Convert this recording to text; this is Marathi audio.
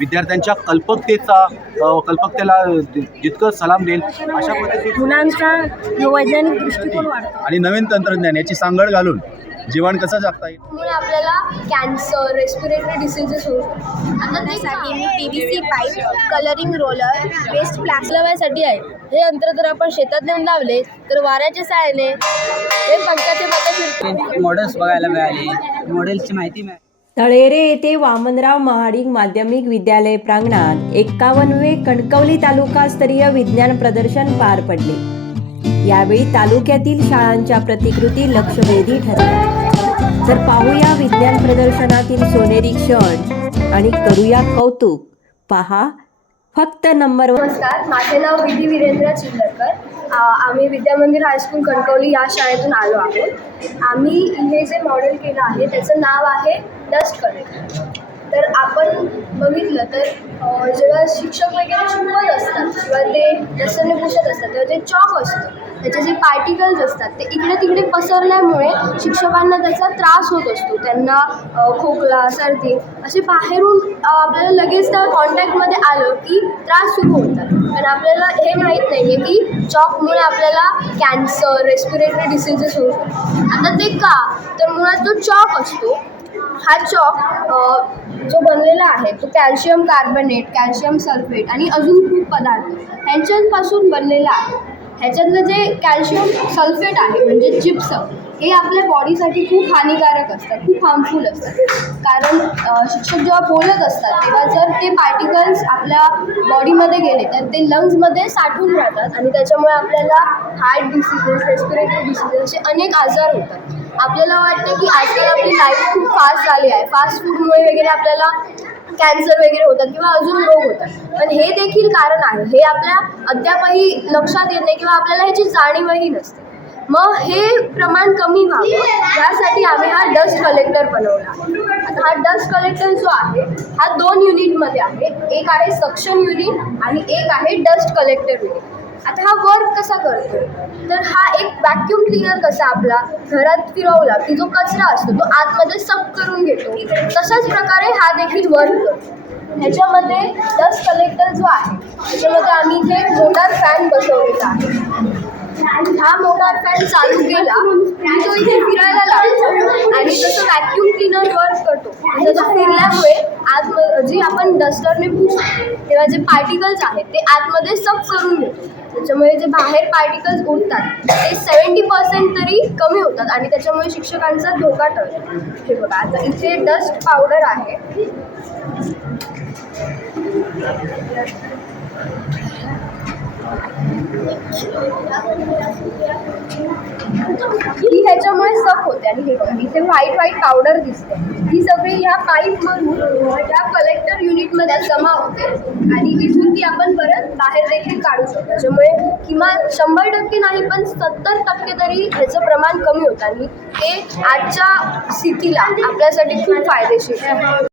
विद्यार्थ्यांच्या कल्पकतेचा कल्पकतेला जितकं सलाम देईल अशा पद्धतीने मुलांचा वैज्ञानिक दृष्टिकोन वाढतो. आणि नवीन तंत्रज्ञान याची सांगड घालून जीवन कसं जगता येईल? आपल्याला कॅन्सर रेस्पिरेटरी डिसीजेस होऊ आता त्यासाठी मी P V C pipe colouring roller waste plastic लावायसाठी आहे. हे यंत्र जर आपण शेतात नेऊन लावले तर वाऱ्याच्या साहाय्याने हे पंखाचे मॉडेल्स बघायला मिळाले. मॉडेल्सची माहिती मिळाली. तळेरे येथे वामनराव महाडिक माध्यमिक विद्यालय प्रांगणात एक्कावनवे कणकवली तालुकास्तरीय विज्ञान प्रदर्शन पार पडले. यावेळी तालुक्यातील शाळांच्या प्रतिकृती लक्षवेधी ठरल्या. तर पाहूया विज्ञान प्रदर्शनातील सोनेरी क्षण आणि करूया कौतुक. पहा फक्त नंबर नमस्कार माझे नाव विधी वीरेंद्र चिंदरकर आम्ही विद्यामंदिर हायस्कूल कणकवली या शाळेतून आलो आहोत. आम्ही हे जे मॉडेल केलं आहे त्याचं नाव आहे डस्ट कलेक्टर तर आपण बघितलं तर जेव्हा शिक्षक वगैरे शिकवत असतात किंवा ते डस्टरने पुसत असतात तेव्हा ते चॉक असतं. त्याचे जे पार्टिकल्स असतात ते इकडे तिकडे पसरल्यामुळे शिक्षकांना त्याचा त्रास होत असतो. त्यांना खोकला सर्दी असे बाहेरून आपल्याला लगेच त्या कॉन्टॅक्टमध्ये आलं की त्रास सुरू होतात. पण आपल्याला हे माहीत नाही आहे की चॉकमुळे आपल्याला कॅन्सर रेस्पिरेटरी डिसीजेस होऊ शकतात. आता ते का? तर मुळात जो चॉक असतो. हा चॉक जो बनलेला आहे तो कॅल्शियम कार्बनेट कॅल्शियम सल्फेट आणि अजून खूप पदार्थ ह्यांच्यापासून बनलेला आहे. ह्याच्यातलं जे कॅल्शियम सल्फेट आहे म्हणजे जिप्सम हे आपल्या बॉडीसाठी खूप हानिकारक असतात खूप हार्मफुल असतात. कारण शिक्षक जेव्हा बोलत असतात तेव्हा जर ते पार्टिकल्स आपल्या बॉडीमध्ये गेले तर ते लंग्समध्ये साठून राहतात आणि त्याच्यामुळे आपल्याला हार्ट डिसिजेस रेस्पिरेटरी डिसिजेस असे अनेक आजार होतात. आपल्याला वाटतं की आजकाल आपली लाईफ खूप फास्ट झाली आहे. फास्ट फूडमुळे वगैरे आपल्याला कॅन्सर वगैरे होतात किंवा अजून रोग होतात. पण हे देखील कारण आहे. हे आपल्या अद्यापही लक्षात येत नाही किंवा आपल्याला ह्याची जाणीवही नसते. मग हे प्रमाण कमी व्हावं यासाठी आम्ही हा डस्ट कलेक्टर बनवला. आता हा डस्ट कलेक्टर जो आहे हा दोन युनिटमध्ये आहे. एक आहे सक्शन युनिट आणि एक आहे डस्ट कलेक्टर युनिट आता हा वर्क कसा करतो तर हा एक व्हॅक्यूम क्लिनर कसा आपला घरात फिरवला की जो कचरा असतो तो आतमध्ये सब करून घेतो? तशाच प्रकारे हा देखील वर्क करतो ह्याच्यामध्ये डस्ट कलेक्टर जो आहे त्याच्यामध्ये आम्ही इथे मोटार फॅन बसवलेला आहे. हा मोटार फॅन चालू केला की तो इथे फिरायला लागतो आणि जसं व्हॅक्यूम क्लिनर वर्क करतो जसं फिरल्यामुळे आत जी आपण डस्टरने पुसतो तेव्हा जे पार्टिकल्स आहेत ते आतमध्ये सब करून घेतो. त्याच्यामुळे जे बाहेर पार्टिकल्स उडतात ते सेवन्टी पर्सेंट तरी कमी होतात आणि त्याच्यामुळे शिक्षकांचा धोका टळतो. हे बघा आता इथे डस्ट पावडर आहे. ही ह्याच्यामुळे सफ होते आणि हे बघा इथे व्हाईट व्हाईट पावडर दिसते ही सगळी ह्या पाईप मधून ह्या कलेक्टर युनिटमध्ये जमा होते. आणि इथून ती आपण परत बाहेर देखील काढू शकतो. त्याच्यामुळे किमान शंभर टक्के नाही पण सत्तर टक्के तरी ह्याचं प्रमाण कमी होतं. आणि ते आजच्या स्थितीला आपल्यासाठी खूप फायदेशीर आहे.